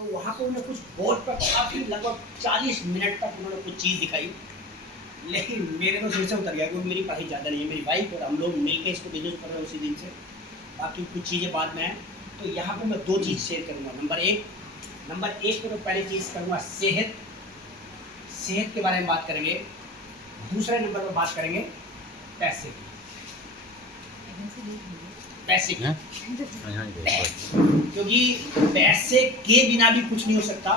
तो वहाँ पर उन्होंने कुछ बोर्ड पर काफ़ी लगभग 40 मिनट तक उन्होंने कुछ चीज़ दिखाई, लेकिन मेरे तो सिर से उतर गया क्योंकि मेरी पढ़ाई ज़्यादा नहीं है, मेरी वाइफ और हम लोग मिल के इसको बिजनेस कर रहे हैं उसी दिन से। बाकी कुछ चीज़ें बाद में हैं। तो यहाँ पर मैं 2 चीज़ शेयर करूँगा। नंबर एक तो पहली चीज़ करूँगा सेहत के बारे में बात करेंगे। दूसरे नंबर पर बात करेंगे पैसे की, क्योंकि पैसे के बिना भी कुछ नहीं हो सकता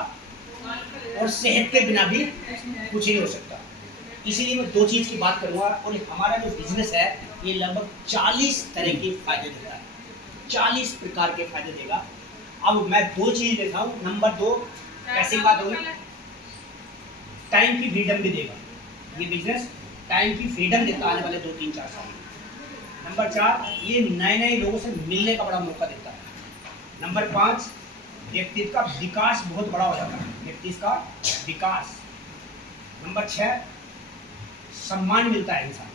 और सेहत के बिना भी कुछ नहीं हो सकता। इसीलिए मैं 2 चीज़ की बात करूँगा। और हमारा जो बिजनेस है ये लगभग 40 तरह के फायदे देता है, 40 प्रकार के फायदे देगा। अब मैं 2 चीज़ देता हूँ। नंबर 2 पैसे की बात होगी, टाइम की फ्रीडम भी देगा। ये बिजनेस टाइम की फ्रीडम देता आने वाले 2-3-4 साल। नंबर 4 ये नए लोगों से मिलने का बड़ा मौका देता है। नंबर 5 व्यक्तित्व का विकास बहुत बड़ा हो जाता है, व्यक्तित्व का विकास। नंबर 6 सम्मान मिलता है इंसान।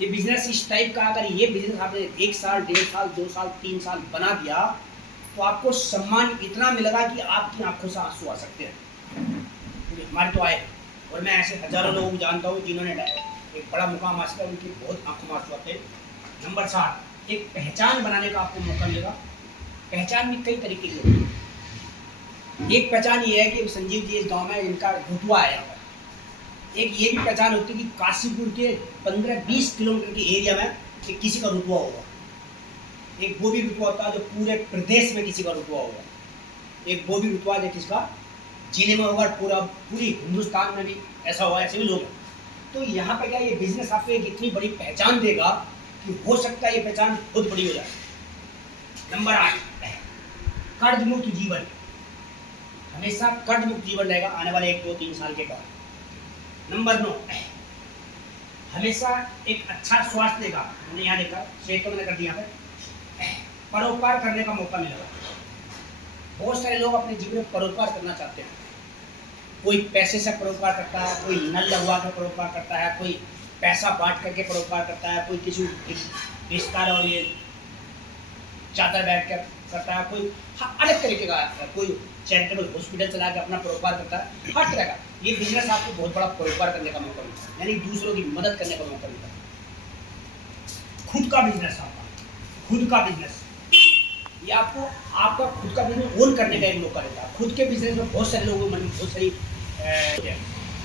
ये बिजनेस इस टाइप का, अगर ये बिजनेस आपने 1 साल 1.5 साल 2 साल 3 साल बना दिया तो आपको सम्मान इतना मिलेगा कि आपकी आंखों से आंसू आ सकते हैं। हमारे तो आए और मैं ऐसे हजारों लोगों को जानता हूँ जिन्होंने एक बड़ा मुकाम हासिल किया, उनकी बहुत आंखों में आंसू आते हैं। नंबर 7 एक पहचान बनाने का आपको मौका मिलेगा। पहचान भी कई तरीके की होती है। एक पहचान ये है कि संजीव जी इस गांव में इनका रुतबा है यहाँ पर। एक ये भी पहचान होती है कि काशीपुर के 15-20 किलोमीटर के एरिया में किसी का रुतबा होगा। एक वो भी रुतबा होता है जो पूरे प्रदेश में किसी का रुतबा होगा। एक वो भी रुतबा है किसका जिले में होगा, पूरी हिंदुस्तान में भी ऐसा होगा, ऐसे भी लोग हैं। तो यहाँ पर क्या ये बिजनेस आपको एक इतनी बड़ी पहचान देगा कि हो सकता है ये पहचान बहुत बड़ी हो जाए। नंबर 8 कर्ज मुक्त जीवन, हमेशा कर्ज मुक्त जीवन रहेगा आने वाले 1-2-3 साल के बाद। नंबर 9 हमेशा एक अच्छा स्वास्थ्य देगा। हमने यहाँ देखा, शेयर तो मैंने कर दिया है। परोपकार करने का मौका मिलेगा। बहुत सारे लोग अपने जीवन में परोपकार करना चाहते हैं। कोई पैसे से परोपकार करता है, कोई नल लगवा कर परोपकार करता है, कोई पैसा बांट करके परोपकार करता है, कोई किसी रिश्तेदार और ये चादर बैठ कर करता है, कोई अलग तरीके का, कोई चैरिटेबल हॉस्पिटल चला के अपना परोपकार करता है। हर तरह का ये बिजनेस आपको बहुत बड़ा परोपकार करने का मौका मिलता है, यानी दूसरों की मदद करने का मौका मिलता है। खुद का बिजनेस, आपका खुद का बिजनेस, ये आपको आपका खुद का बिजनेस ओन करने का एक मौका देता है। खुद के बिजनेस में बहुत सारे लोगों के मन में बहुत सारी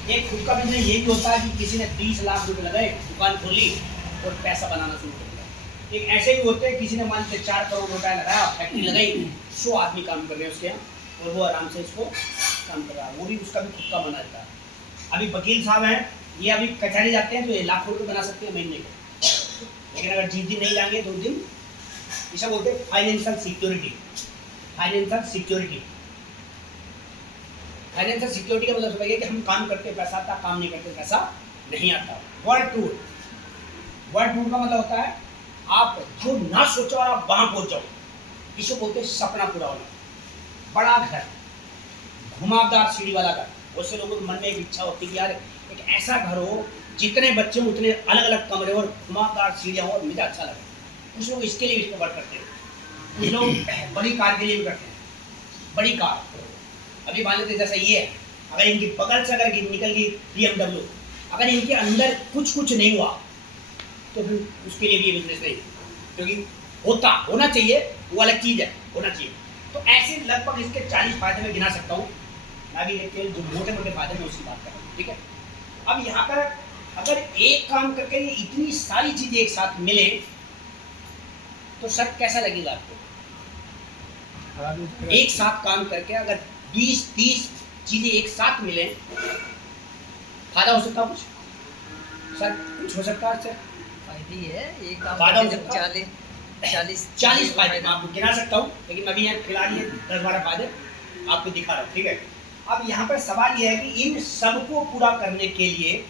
एक खुद का बिजनेस ये भी होता है कि किसी ने 30 लाख रुपए लगाए, दुकान खोली और पैसा बनाना शुरू कर दिया। एक ऐसे भी होते हैं किसी ने मान के 4 करोड़ रुपया लगाया, फैक्ट्री लगाई, 100 आदमी काम कर रहे हैं उसके यहाँ और वो आराम से इसको काम कर रहा है। वो भी उसका भी खुद का बना देता है। अभी वकील साहब हैं, ये अभी कचहरी जाते हैं तो ये लाखों रुपये बना सकते हैं महीने को, लेकिन अगर जिस दिन नहीं लाएंगे 2 दिन, इसे बोलते हैं फाइनेंशियल सिक्योरिटी। फाइनेंशियल सिक्योरिटी का मतलब है कि हम काम करते पैसा आता, काम नहीं करते पैसा नहीं आता। वर्ल्ड टूर का मतलब होता है आप जो ना सोचो और आप वहां पहुंच जाओ। इसे बोलते हैं सपना पूरा होना। बड़ा घर, घुमावदार सीढ़ी वाला घर। बहुत से लोगों के मन में एक इच्छा होती है कि यार एक ऐसा घर हो जितने बच्चे हो उतने अलग अलग कमरे और घुमावदार सीढ़ियाँ हो और मुझे अच्छा लगे। कुछ लोग इसके लिए भी वर्क करते हैं, कुछ लोग बड़ी कार के लिए भी करते हैं। बड़ी कार अभी मान लेते जैसा ये है, अगर इनकी बगल से अगर निकल गई BMW, अगर इनके अंदर कुछ नहीं हुआ तो फिर उसके लिए भी ये बिजनेस नहीं, क्योंकि होना चाहिए, वो अलग चीज़ है, होना चाहिए। तो ऐसे लगभग इसके 40 फायदे में गिना सकता हूँ। मैं भी देखते हैं जो मोटे फायदे में उसकी बात कर रहा हूँ, ठीक है। अब यहाँ पर अगर एक काम करके ये इतनी सारी चीज़ें एक साथ मिले तो सर कैसा लगेगा आपको? एक साथ काम करके अगर 20-30 चीजें एक साथ मिले, फायदा हो सकता है कुछ? सर कुछ हो सकता है सर? फायदे है, एक काम फायदा हो जब सकता है 40 फायदे मैं आपको गिना सकता हूँ, लेकिन अभी यहाँ फिलहाल ये 10-12 फायदे आपको दिखा रहा हूँ, ठीक है। अब यहाँ पर सवाल ये है कि इन सबको पूरा करने के लिए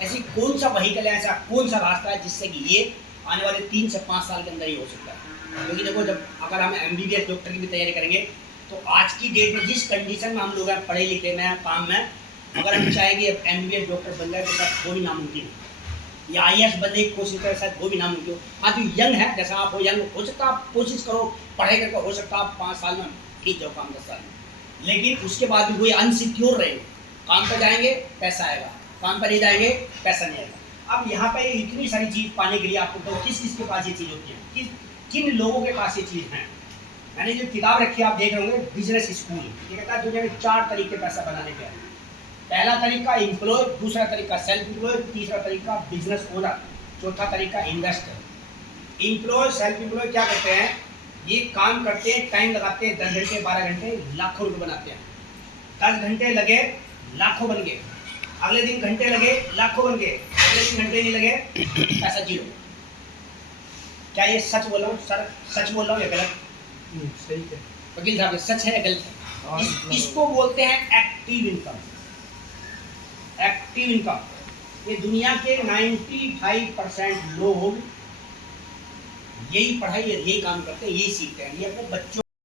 ऐसी कौन सा व्हीकल है, ऐसा कौन सा रास्ता है जिससे कि ये आने वाले 3 से 5 साल के अंदर ही हो सकता है। क्योंकि देखो, जब अगर हम MBBS डॉक्टर की भी तैयारी करेंगे तो आज की डेट में जिस कंडीशन में हम लोग हैं, पढ़े लिखे में, काम में, अगर हम चाहेंगे MBBS डॉक्टर बन जाए तो शायद वो भी नामुमकिन है, या IAS बनने की कोशिश करें शायद वो भी नामुमकिन हो। हाँ, जो यंग है, जैसा आप हो, यंग हो सकता है आप कोशिश करो, पढ़ाई करके हो सकता है आप 5 साल में ठीक जाओ काम, 10 साल में। लेकिन उसके बाद भी वही अनसिक्योर रहेंगे। काम पर जाएंगे पैसा आएगा, काम पर नहीं जाएंगे पैसा नहीं आएगा। अब यहाँ पे इतनी सारी चीज़ पाने के लिए आपको तो किस किस के पास ये चीज़ होती है, किन लोगों के पास ये चीज़ है। मैंने जो किताब रखी है आप देख रहे होंगे, बिजनेस स्कूल, ये कहता है दुनिया में 4 तरीके पैसा बनाने के हैं। पहला तरीका एम्प्लॉय, दूसरा तरीका सेल्फ एम्प्लॉय, तीसरा तरीका बिजनेस ओनर, चौथा तरीका इन्वेस्टर। एम्प्लॉय सेल्फ एम्प्लॉय क्या करते हैं, ये काम करते हैं, टाइम लगाते हैं 10 घंटे 12 घंटे, लाखों रुपए बनाते हैं। 10 घंटे लगे लाखों बन गए, अगले दिन घंटे लगे लाखों बन गए, अगले दिन घंटे नहीं लगे पैसा जीरो। क्या ये सच बोल रहा हूँ सर, सच बोल रहा हूँ या गलत? सही है। वकील साहब ये सच है या गलत है? इसको बोलते हैं एक्टिव इनकम। एक्टिव इनकम, ये दुनिया के 95% लोग यही पढ़ाई यही काम करते हैं, यही सीखते हैं, ये अपने बच्चों